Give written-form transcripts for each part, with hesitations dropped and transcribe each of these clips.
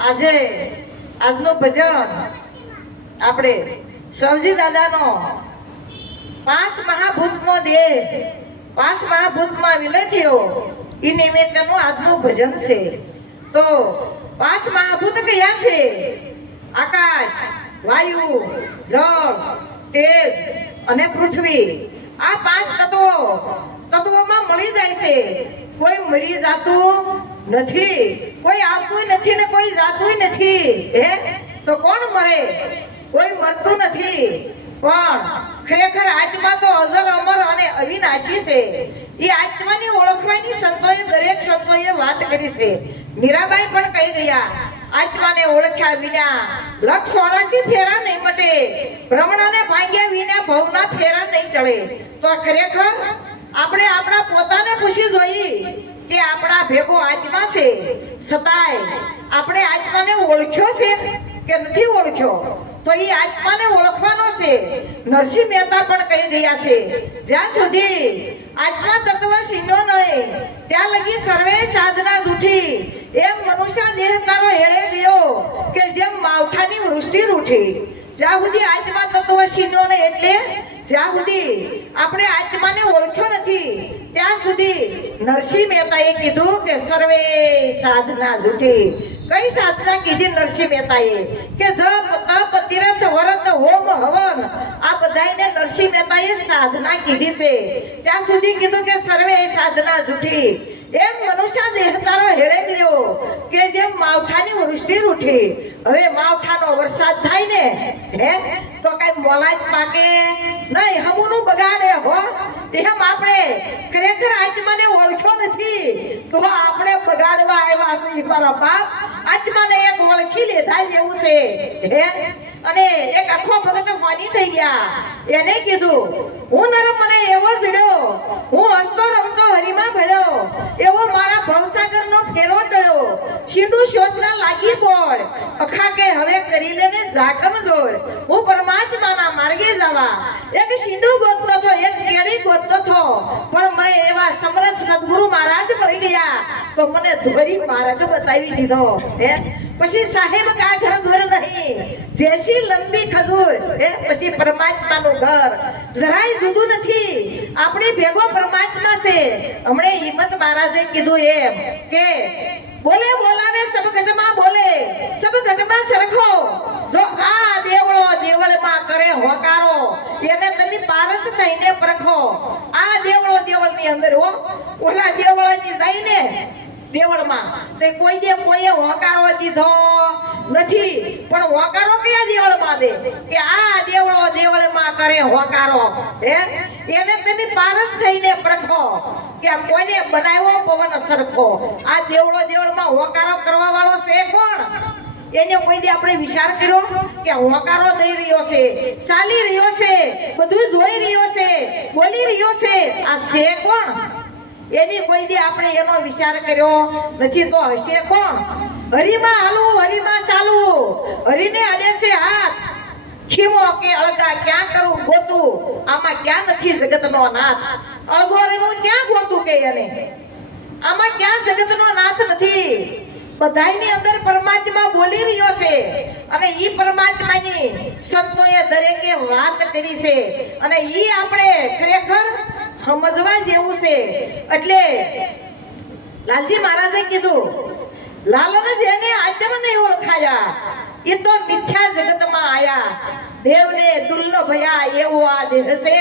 આજે આજનું ભજન આપણે સવજી દાદાનો 5 મહાભૂતનો દેહ 5 મહાભૂતમાં વિલય થયો એ નિમિત્તનું આજનું ભજન છે. તો 5 મહાભૂત કયા છે? આકાશ, વાયુ, જળ, તેજ અને પૃથ્વી. આ 5 તત્વોમાં મળી જાય છે. કોઈ મરી જાતું નથી, કોઈ આવતું નથી ને કોઈ જાતું નથી. હે તો કોણ મરે? કોઈ મરતું નથી. પણ ખરેખર આત્મા તો અજર અમર અને અવિનાશી છે. એ આત્માની ઓળખવાની દરેક સંતોએ વાત કરી છે. મીરાબાઈ પણ કહી ગયા, આત્માને ઓળખ્યા વિના 184 ફેરા નહીં મટે, ભ્રમણાને ભાંગ્યા વિના ભવના ફેરા નહીં ટળે. તો ખરેખર આપણે આપણા પોતાને પૂછી જોઈએ કે આપણા ભેગો આત્મા છે, છતાંય આપણે આત્માને ઓળખ્યો છે કે નથી ઓળખ્યો? તો એ આત્માને ઓળખવાનો છે. નરસિંહ મહેતા પણ કહી ગયા છે, જ્યાં સુધી આત્મા તત્વ સીનો નહીં ત્યાં લગી સર્વે સાધના રૂઠી. એમ મનુષ્ય દેહ તારો હેળે ગયો કે જેમ માવઠાની વૃષ્ટિ રૂઠી. જ્યાં સુધી આત્મા તત્વ સીનો નહીં, એટલે જ્યાં સુધી આપણે આત્માને ઓળખ્યો નથી ત્યાં સુધી નરસિંહ મહેતાએ કીધું કે સર્વે સાધના જૂઠી. કઈ સાધના કીધી નરસિંહ મહેતાએ? કે જપ, તપ, તીર્થ, વ્રત, હોમ, હવન, આ બધાને નરસિંહ મહેતાએ સાધના કીધી છે. ત્યાં સુધી કીધું કે સર્વે સાધના જૂઠી. એમ મનુષ્ય દેહ તારો હેળે ગયો કે જેમ માવઠાની વૃષ્ટિ રૂઠી. હવે માવઠાનો વરસાદ થાય ને, હે તો કઈ મોલાજ પાકે નહીં, હમુનું બગાડે હો. એમ આપણે ખરેખર આત્માને ઓળખ્યો નથી તો આપણે બગાડવા આવ્યા છે. મારા બાપ આત્માને એક ઓળખી લેતા જેવું છે. હે અને એક આખો ભગત માની થઈ ગયા. એને કીધું, હું નરમ મને એવો જડ્યો, હું હસતો રમતો હરીમાં ભળ્યો, એવો મારા ભવસાગરનો ફેરો ટળ્યો. શીંડું શોચના લાગી બોળ, અખા કે હવે કરી લેને જાકમ જોડ. હું પરમાત્માના માર્ગે જવા એક શીંડું ગોતતો હતો, એક કેડી ગોતતો હતો, પણ મને એવા સમર્થ સદગુરુ મહારાજ મળી ગયા તો મને ધોરી માર્ગ બતાવી દીધો. હે પછી સાહેબ કા ઘર ઘર નહીં, જેસી લંબી ખજૂર. હે પછી પરમાત્માનું ઘર જરાય જુદું નથી, આપણી ભેગો પરમાત્મા છે. હમણે હિંમત મહારાજે કીધું એમ કે બોલે બોલાવે સબ ઘટમાં બોલે, સબ ઘટમાં સરખો. જો આ દેવળો દેવળમાં કરે હોકારો, એને તમે પારસ થઈને પરખો. આ દેવળો દેવળની અંદર હો, ઓલા દેવળની જઈને દેવળમાં તે કોઈએ હોકારો દીધો નથી. પણ હોકારો કયા દેવળમાં દે? કે આ દેવળો દેવળમાં કરે હોકારો. હે એને તમે પારસ થઈને પરખો કે કોઈને બનાવ્યો પવન સરખો. આ દેવળો દેવળમાં હોકારો કરવા વાળો છે કોણ? એને કોઈ દી આપણે વિચાર કર્યો કે હોકારો દઈ રહ્યો છે, ચાલી રહ્યો છે, બધું જોઈ રહ્યો છે, બોલી રહ્યો છે, આ છે કોણ? એની કોઈ દી આપણે એનો વિચાર કર્યો નથી. તો હશે કોણ? હરીમાં હાલવું, હરીમાં ચાલવું, હરીને અડે છે હાથ, ખીમો કે અળગા ક્યાં કરું ગોતું, આમાં ક્યાં નથી જગતનો નાથ. અળગોરીનું ક્યાં ગોતું કે એને, આમાં ક્યાં જગતનો નાથ નથી. બધાની અંદર પરમાત્મા બોલી રહ્યો છે અને ઈ પરમાત્માની સંતોએ દરેકે વાત કરી છે અને ઈ આપણે ખરેખર સમજવા જેવું છે. એટલે લાલજી મહારાજે કીધું, લાલને જેને આત્મ નહીં ઓળખાયા એ તો મિથ્યા જગતમાં આયા. દેવને દુલ્લો ભયા એવો આ દેહ છે,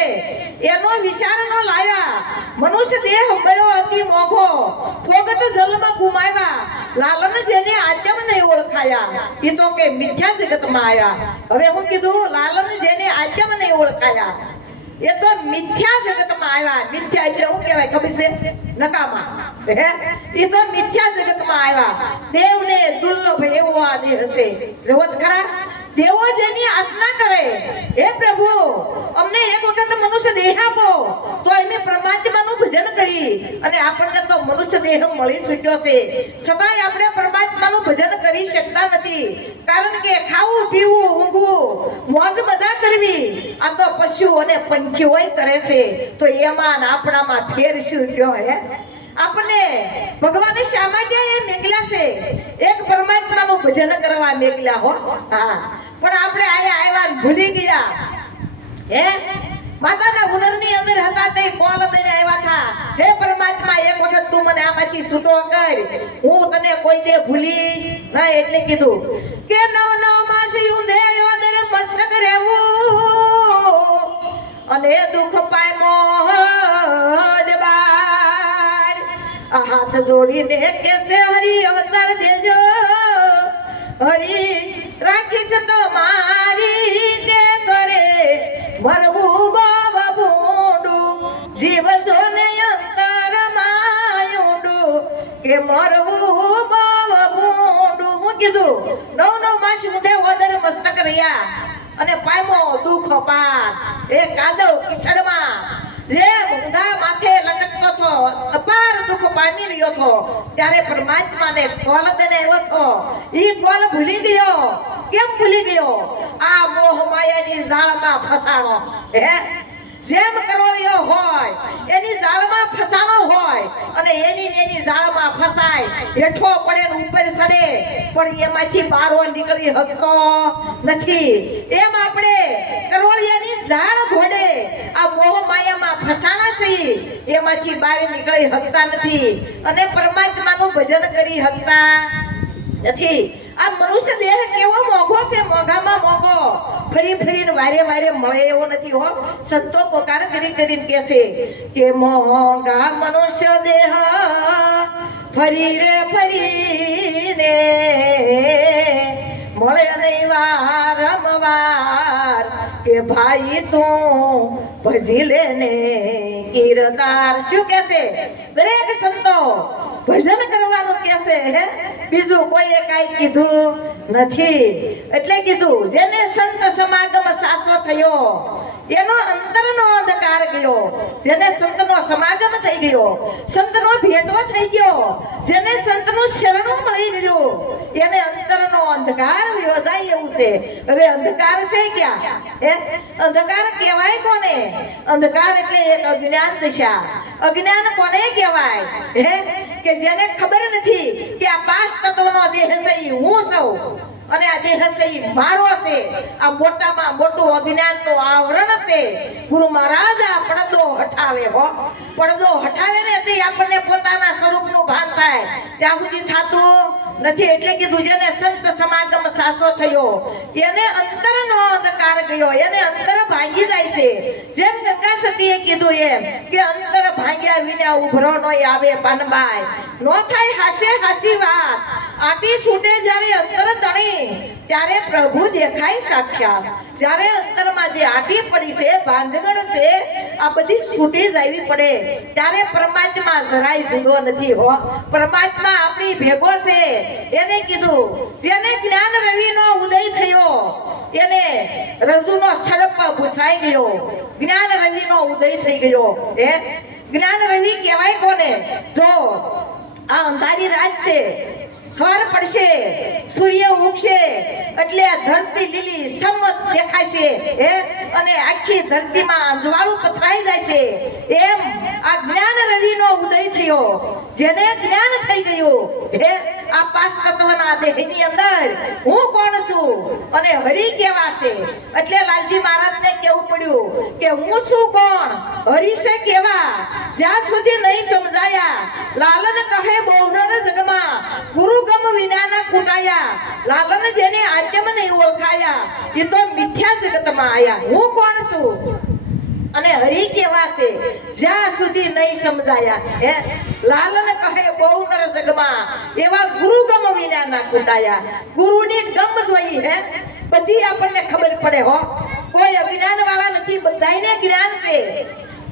એનો વિચાર ન લાયા. મનુષ્ય દેહ મળ્યો અતિ મોઘો, ફોગત જલમાં ગુમાવ્યા. લાલને જેને આત્મ નહીં ઓળખાયા એ તો કે મિથ્યા જગતમાં આયા. હવે હું કીધું, લાલને જેને આત્મ નહીં ઓળખાયા એ તો મિથ્યા જગતમાં આવ્યા. મિથ્યા એટલે શું કહેવાય ખબર છે? નકામા. હે એ તો મિથ્યા જગતમાં આવ્યા. દેવને દુર્લભ એવો આ દેહ છે. જોત ખરા, દેવો જેની આસના કરે, હે પ્રભુ અમને એક વખત મનુષ્ય દેહ આપો તો અમે પરમાત્માનું ભજન કરી. અને આપણને તો મનુષ્ય દેહ મળી ચૂક્યો છે, છતાંય આપણે પરમાત્માનું ભજન કરી શકતા નથી. કારણ કે ખાવું, પીવું, ઊંઘવું, મોજ મજા કરવી આ તો પશુ અને પંખીઓ કરે છે. તો એમાં આપણામાં ફેર શું થયો? હે આપણે ભગવાને શા માટે એ મેકલ્યા છે? એક પરમાત્માનું ભજન કરવા મેકલ્યા હો. હા, પણ આપણે આયા આવ્યા ને ભૂલી ગયા. હે, માતાના ઉદરની અંદર હતા તે કોલ દઈને આવ્યા હતા, હે પરમાત્મા એક વખત તું મને આમાંથી છૂટો કર, હું તને કોઈ દે ભૂલીશ ના. એટલે કીધું કે નવ નવ માસ ઊંધે ઓદર મસ્તક રહેવું અને દુઃખ પામ્યો જબાર. આ હાથ જોડીને કેસે હરી અવતાર દેજો, હરી રાખીશ તો મારી તે કરે મરવું બાબ ભૂંડું, જીવ જોને અંતર માયુંડું કે મરવું બાબ ભૂંડું. હું કીધું નવ નવ માસ મુદે ઓદર મસ્તક રહ્યા અને પામ્યો દુઃખ પાર. એ કાદવ કિચડમાં જે ઊંધા માથે લટકતો હતો, અપાર દુઃખ પામી રહ્યો હતો, ત્યારે પરમાત્માને કોલ દઈને આવ્યો હતો. ઈ કોલ ભૂલી ગયો. કેમ ભૂલી ગયો? આ મોહ માયાની જાળમાં ફસાણો. હે, જેમ કરોળિયો હોય એની જાળમાં ફસાણો હોય અને એની જાળમાં ફસાય, હેઠો પડે ને ઉપર ચડે પણ એમાંથી બારો નીકળી શકતો નથી. એમ આપણે કરોળિયાની જાળ ઘોડે આ મોહ માયામાં ફસાણા છીએ, એમાંથી બહાર નીકળી શકતા નથી અને પરમાત્માનું ભજન કરી શકતા નથી. આ મનુષ્ય દેહ કેવો મોંઘો છે, મોંઘામાં મોંઘો, ફરી ફરીને વારે વારે મળે એવો નથી હો. સંતો પોકાર કરી કરીને કહે છે કે મોંઘા મનુષ્ય દેહ ફરી રે ફરીને મળે નહીં વારંવાર કે ભાઈ તું ભજી લેને કીર્તાર. શું કહે છે? દરેક સંતો ભજન કરવાનું કહે છે, હે, બીજું કોઈએ કાંઈ કીધું નથી. એટલે કીધું જેને સંત સમાગમ શાશ્વત થયો એનો અંતરનો અંધકાર ગયો, જેને સંતનો સમાગમ થઈ ગયો, સંતનો ભેટો થઈ ગયો, જેને સંતનું શરણું મળી ગયું એને અંતરનો અંધકાર વિયોજાય એવું છે. હવે અંધકાર છે ક્યાં? હે, અંધકાર કહેવાય કોને? અંધકાર એટલે એક અજ્ઞાન દશા. અજ્ઞાન કોને કહેવાય? હે, કે જેને ખબર નથી કે આ પાંચ તત્વનો દેહ છે હું છું અને આ દેહ છે મારો છે. આ મોટામાં મોટું અજ્ઞાનનું આવરણ છે. ગુરુ મહારાજ આ પડદો હટાવે હો. પડદો હટાવે ને તે આપણને પોતાના સ્વરૂપનું ભાન થાય, ત્યાં સુધી થતું નથી. એટલે કીધું જેને સંત સમાગમ સાસો થયો એને અંતરનો અંધકાર ગયો, એને અંતર ભાંગી જાય છે. જેમ ગંગા સતીએ કીધું એમ કે અંતર ભાંગ્યા વિના ઉભરો નો આવે પાનબાઈ. નો થાય હાસે હાસી વાત, આટી છૂટે જ્યારે અંતર તણી ત્યારે પ્રભુ દેખાય સાક્ષાત. જ્યારે અંતરમાં જે આટી પડી છે, બાંધગણ છે, આ બધી છૂટી જવી પડે ત્યારે પરમાત્મા જરાય જુદો નથી હો. પરમાત્મા આપણી ભેગો છે. એને કીધું જેને જ્ઞાન રવિનો ઉદય થયો એને રજુનો સડપ ભૂસાઈ ગયો, જ્ઞાન રવિનો ઉદય થઈ ગયો. હે, જ્ઞાન રવિ કહેવાય કોને? જો આ અંધારી રાત છે, હર પડશે, સૂર્ય ઉગશે એટલે ધરતી લીલી સમત દેખાય છે, હે, અને આખી ધરતીમાં અંજવાળું પથરાઈ જાય છે. એમ આ જ્ઞાન રવિનો ઉદય થયો, જેને જ્ઞાન થઈ ગયું, હે, આ પાંચ તત્વના દેહની અંદર હું કોણ છું અને હરી કેવા છે. એટલે લાલજી મહારાજને કેવું પડ્યું કે હું છું કોણ, હરી છે કેવા, જ્યાં સુધી નહીં સમજાયા. લાલન કહે બહુનર જગમાં ગુરુ ગમ વિનાના કુટાયા. લાલન જેને આદ્યમ નહીં ઓળખાયા એ તો મિથ્યા જગતમાં આયા. હું કોણ છું અને હરી કેવા છે જ્યાં સુધી નહીં સમજાયા. હે, લાલન કહે બહુનર જગમાં એવા ગુરુ ગમ વિનાના કુટાયા. ગુરુની ગમ જોઈ, હે, બધી આપણને ખબર પડે હો. કોઈ અજ્ઞાન વાળા નથી, બધાયને જ્ઞાન છે,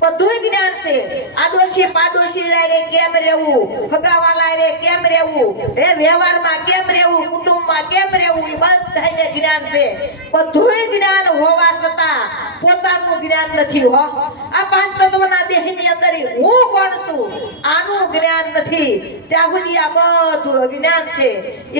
બધું જ્ઞાન છે. આડોશી પાડોશી લાયરે કેમ રહેવું, હગાવાલા રે કેમ રહેવું, હે, વ્યવહારમાં કેમ રહેવું, કુટુંબ કુટુંબમાં કેમ રહેવું એ બધાને જ્ઞાન છે. બધુંય જ્ઞાન હોવા છતાં પોતાનું જ્ઞાન નથી હો. આ પાંચ તત્વના દેહની અંદર હું કોણ છું આનું જ્ઞાન નથી. ત્યાં સુધી આ બધું અજ્ઞાન છે.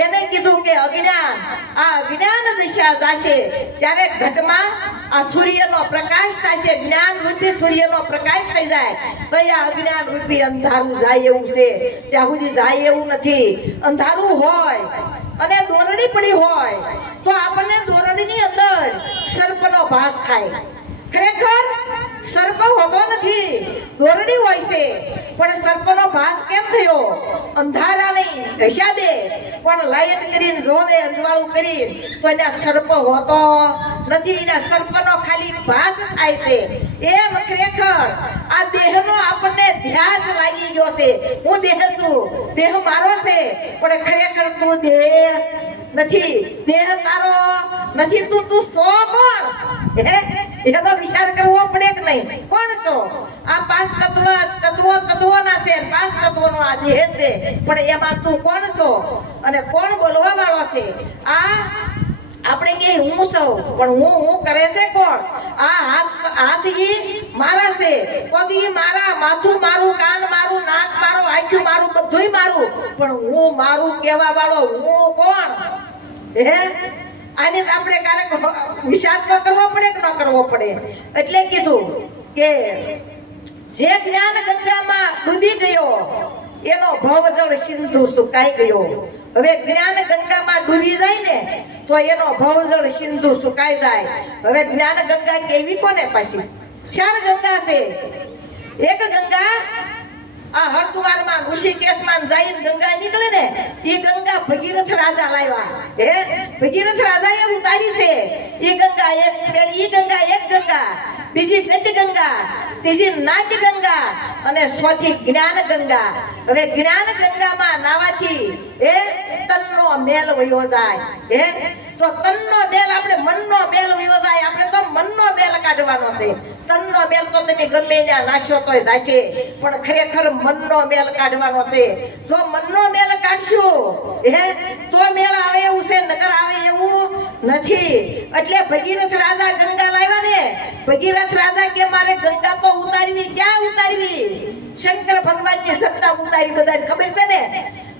એને કીધું કે અજ્ઞાન આ અજ્ઞાન દિશા જાશે ત્યારે ઘટમાં આ સૂર્યનો પ્રકાશ થાય છે. જ્ઞાન રૂપી સૂર્યનો પ્રકાશ થઈ જાય તો આ અજ્ઞાન રૂપી અંધારું જાય એવું છે. ત્યાં સુધી જાય એવું નથી. અંધારું હોય અને દોરડી પડી હોય તો આપણને દોરડીની અંદર સર્પનો ભાસ થાય. ખરેખર સર્પ હોતો નથી, દોરડી હોય છે. પણ સર્પનો ભાસ કેમ થયો? અંધારાની હિસાબે. પણ લાઈટ કરીને જોવે અંજવાળું કરીને તો એના સર્પ હોતો નથી. એના સર્પનો ખાલી ભાસ થાય છે. એમ ખરેખર આ દેહનો આપણને ધ્યાસ લાગી ગયો છે. હું દેહ છું, દેહ મારો છે. પણ ખરેખર તું દેહ નથી, દેહ તારો નથી. તું સો કોણ? એનો વિચાર કરવો પડે કે નહીં? કોણ છો? આ પાંચ તત્વોના છે. પાંચ તત્વોનો આ દેહ છે. પણ એમાં તું કોણ છો અને કોણ બોલવા વાળો છે? આ આપણે કે હું છું, પણ હું કરે છે કોણ? આ હાથ ઈ મારા છે, પગ ઈ મારા, માથું મારું, કાન મારું, નાક મારું, આંખું મારું, બધુંય મારું. પણ હું મારું કહેવા વાળો હું કોણ? આને આપણે ક્યારેક વિચાર તો કરવો પડે કે ન કરવો પડે? એટલે કીધું કે જે જ્ઞાન ગંગામાં ડૂબી ગયો એનો ભવજળ સિંધુ સુકાઈ ગયો. હવે જ્ઞાન ગંગામાં ડૂબી જાય ને તો એનો ભવજળ સિંધુ સુકાઈ જાય. હવે જ્ઞાન ગંગા કેવી કોને? પાછી 4 ગંગા છે. એક ગંગા આ હરદ્વારમાં ઋષિકેશમાં જઈને ગંગા નીકળે ને એ ગંગા ભગીરથ રાજા લાવ્યા. ભગીરથ રાજાએ ઉતારી છે. એ ગંગા એક ગંગા, બીજી ગજ ગંગા, ત્રીજી નાગ ગંગા અને ચોથી જ્ઞાન ગંગા. હવે જ્ઞાન ગંગામાં નાવાથી તનનો મેલ વયો જાય. તો તનનો મેલ આપણે મનનો મેલ વયો જાય. આપણે તો મનનો મેલ કાઢવાનો છે. તનનો મેલ તો તમે ગમે ત્યાં નાખ્યો તોય જાશે, પણ ખરેખર મનનો મેલ કાઢવાનો છે. જો મનનો મેલ કાઢશું તો મેળ આવે એવું છે, નકર આવે એવું નથી. એટલે ભગીરથ રાજા ગંગા લાવ્યા ને. ભગીરથ રાજા કે મારે ગંગા તો ઉતારવી. ક્યાં ઉતારવી? શંકર ભગવાનની સત્તા ઉતારી, બધાને ખબર છે ને.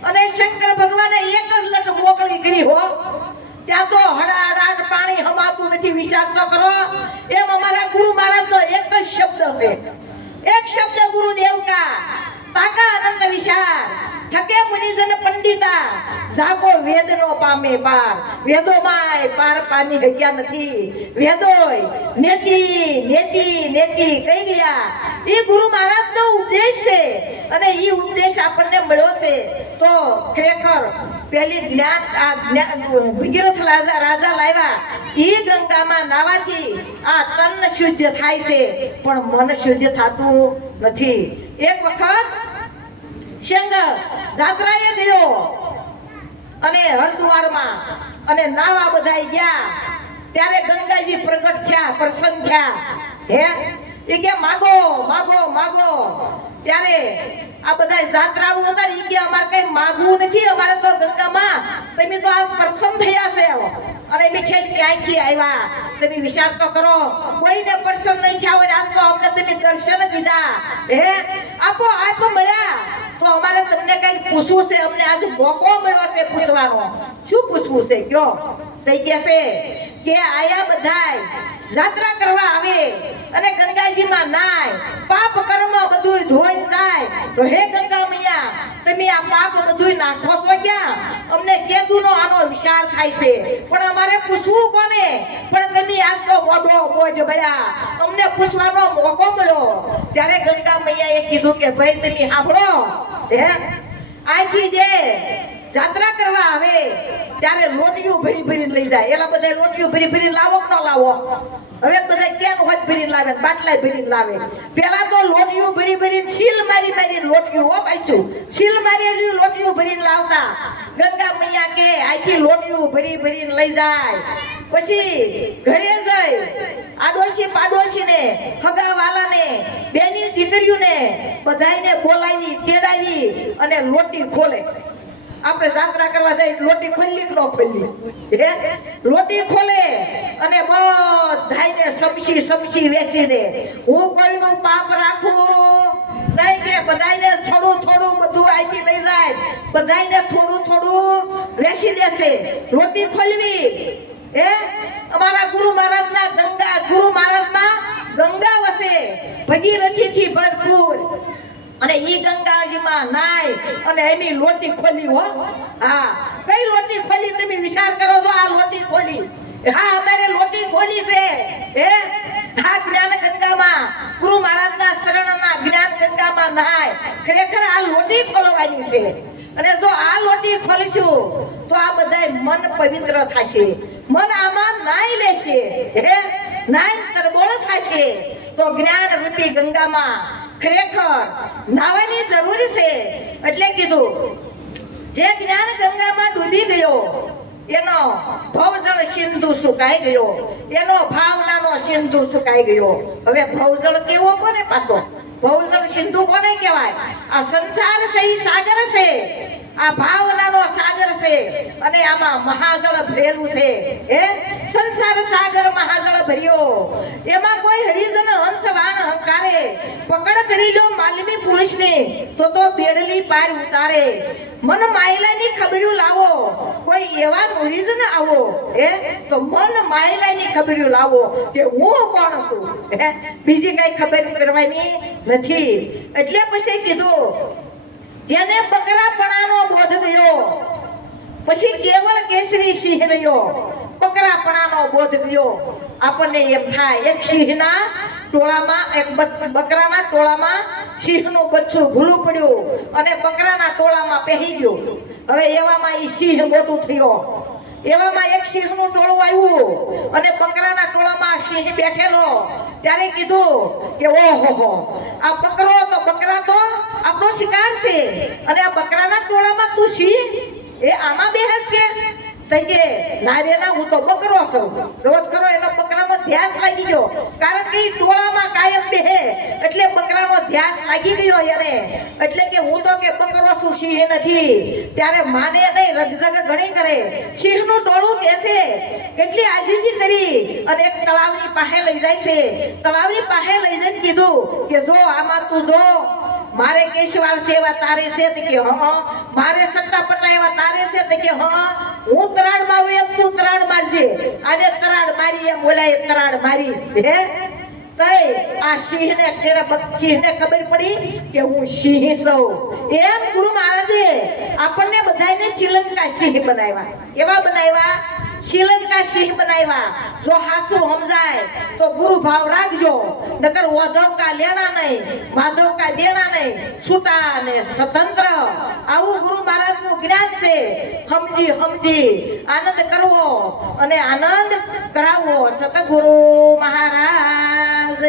અને શંકર ભગવાને એક જ લટ મોકળી કરી હો. ત્યાં તો હડાહડાટ પાણી હમાતું નથી. વિચાર તો કરો. એમ અમારા ગુરુ મહારાજ તો એક જ શબ્દ છે. એક શબ્દ ગુરુદેવ કા તાકા અનંત વિચાર થકે મુનિજન પંડિતા જાગો વેદનો પામે પાર. વેદોમાંય પાર પામી ગયા નથી. વેદોય નેતિ કહી ગયા. એ ગુરુ મહારાજનો ઉપદેશ છે અને એ ઉપદેશ આપણને મળ્યો છે. તો ખરેખર પેલી જ્ઞાન ભગીરથ રાજા લાવ્યા. એ ગંગામાં નાવાથી આ તન શુદ્ધ થાય છે, પણ મન શુદ્ધ થતું નથી. એક વખત શંગ જાત્રાએ ગયો અને હરદ્વારમાં અને નાવા બધા ગયા. ત્યારે ગંગાજી પ્રગટ થયા, પ્રસન્ન થયા. એ કે માગો માગો માગો. ત્યારે આ બધા જાત્રાઓ હતા. એ કે અમારે કઈ માગવું નથી, અમારે તો ગંગામાં તમે તો આ પ્રસન્ન થયા છે અને મીઠાઈ ક્યાંયથી આવ્યા? તમે વિચાર તો કરો. કોઈને પ્રસન્ન નહીં થયા હોય આજ તો અમને તમે દર્શન દીધા. આપો મળ્યા તો અમારે તમને કઈ પૂછવું છે. અમને આજ મોકો મળ્યો છે પૂછવાનો. શું પૂછવું છે કયો? તઈ કે છે કે આયા બધાય યાત્રા કરવા આવે અને ગંગાજીમાં નાય, પાપ કર્મ બધું ધોઈ જાય. તો હે ગંગા મૈયા, તમે આ પાપ બધું નાખો છો ક્યાં? અમને કેદુનો આનો વિચાર થાય છે, પણ અમારે પૂછવું કોને? પણ તમે આજ તો મોઢો મોઢ મળ્યા, અમને પૂછવાનો મોકો મળ્યો. ત્યારે ગંગા મૈયાએ કીધું કે ભાઈ તમે સાંભળો. આથી જે યાત્રા કરવા આવે ત્યારે લોટીઓ ભરી ભરીને લઈ જાય. એલા બધા લોટીઓ ભરી ભરીને લાવો કે ન લાવો? હવે બધા કેમ હોજ ભરીને લાવે, બાટલા ભરીને લાવે. પેલા તો લોટીઓ ભરી ભરીને સીલ મારી લોટીઓ પાછું સીલ મારી લોટીઓ ભરીને લાવતા. ગંગા મૈયા કે આથી લોટીઓ ભરી ભરીને લઈ જાય. પછી ઘરે જઈ આડોશી પાડોશીને હગાવાલાને બેની દીકરીઓને બધાને બોલાવી તેડાવી અને લોટી ખોલે. આપણે જાત્રા કરવા જઈ લોટી ખોલી કે ન ખોલી હે લોટી ખોલે અને બધાયને સમસી વેચી દે હું કોઈનું પાપ રાખું નહીં કે બધાયને થોડું થોડું બધું આઈથી લઈ જાય બધાયને થોડું થોડું વેચી દે છે લોટી ખોલવી હે અમારા ગુરુ મહારાજના ગંગા વસે ભગીરથી થી ભરપૂર અને ઈ ગંગાજીમાં નાય અને એની લોટી ખોલી હો હા કઈ લોટી ખોલી તમે વિચાર કરો તો આ લોટી ખોલી હા અમારે લોટી ખોલી છે હે આ જ્ઞાન ગંગામાં ગુરુ મહારાજના શરણના જ્ઞાન ગંગામાં નાય ખરેખર આ લોટી ખોલવાની છે અને જો આ લોટી ખોલશું તો આ બધાય મન પવિત્ર થશે મન આમાં નાઈ લેશે હે નાઈ તરબોળ થશે તો જ્ઞાન રૂપી ગંગામાં ખરેખર નાવાની જરૂર છે એટલે કીધું જે જ્ઞાન ગંગામાં ડૂબી ગયો એનો ભવજળ સિંધુ સુકાઈ ગયો એનો ભાવનાનો સિંધુ સુકાઈ ગયો હવે ભવજળ કેવો કોને પાછો ભવજળ સિંધુ કોને કહેવાય આ સંસાર છે ઈ સાગર છે આ ભાવનાનો સાગર છે અને આમાં મહાજળ ભરેલું છે હે સંસાર સાગર મહાજળ ભર્યો એમાં કોઈ હરિજન હંસવાણ હંકારે પકડ કરી લો માલવી પુરુષને તો બેડલી પાર ઉતારે મન માયલાની ખબર્યું લાવો કોઈ એવા હરિજન આવો હે તો મન માયલાની ખબર્યું લાવો કે હું કોણ છું હે બીજી કઈ ખબર કરવાની નથી એટલે પછી કીધું જેને બકરાપણાનો બોધ ગયો પછી કેવળ કેસરી સિંહ રહ્યો બકરાપણાનો બોધ ગયો આપણને એમ થાય એક સિંહના ટોળામાં એક બકરાના ટોળામાં સિંહનું બચ્ચું ભૂલું પડ્યું અને બકરાના ટોળામાં પહેરી ગયું હવે એવામાં ઈ સિંહ મોટું થયો એવામાં એક સિંહનું ટોળું આવ્યું અને બકરાના ટોળામાં સિંહ બેઠેલો ત્યારે કીધું કે ઓહો આ બકરા તો આપણો શિકાર છે અને આ બકરાના ટોળામાં તું સિંહ એ આમાં બેહસ કે તઈએ નારેના હું તો બકરો છું રોજ કરો એનો બકરાનો ધ્યાસ લાગી ગયો કારણ કે ટોળામાં કાયમ બેહે એટલે બકરાનો ધ્યાસ લાગી ગયો એને એટલે કે હું તો કે બકરો છું સિંહ નથી ત્યારે માને નહીં રગઝગ ઘણી કરે સિંહનું ટોળું કે છે કેટલી આજીજી કરી અને એક તળાવની પાસે લઈ જાય છે તળાવની પાસે લઈ જઈને કીધું કે જો આમાં તું જો મારે કેશવાળ છે એવા તારે છે તે કે હા મારે સટ્ટાપટ્ટા એવા તારે છે તે કે હા હું તરાડ મારું એમ તું તરાડ મારજે આને તરાડ મારી એમ બોલાય તરાડ મારી હે તઈ આ સિંહને તેરા સિંહને ખબર પડી કે હું સિંહ છું એમ ગુરુ મહારાજે આપણને બધાયને શ્રીલંકા સિંહ બનાવ્યા એવા બનાવ્યા શ્રીલંકા સિંહ બનાવ્યા જો હાસુ સમજાય તો ગુરુ ભાવ રાખજો નકર ઓધવ કા લેણા નહીં માધવ કા દેણા નહીં છૂટા ને સ્વતંત્ર આવું ગુરુ મહારાજ નું જ્ઞાન છે સમજી આનંદ કરવો અને આનંદ કરાવવો સતગુરુ મહારાજની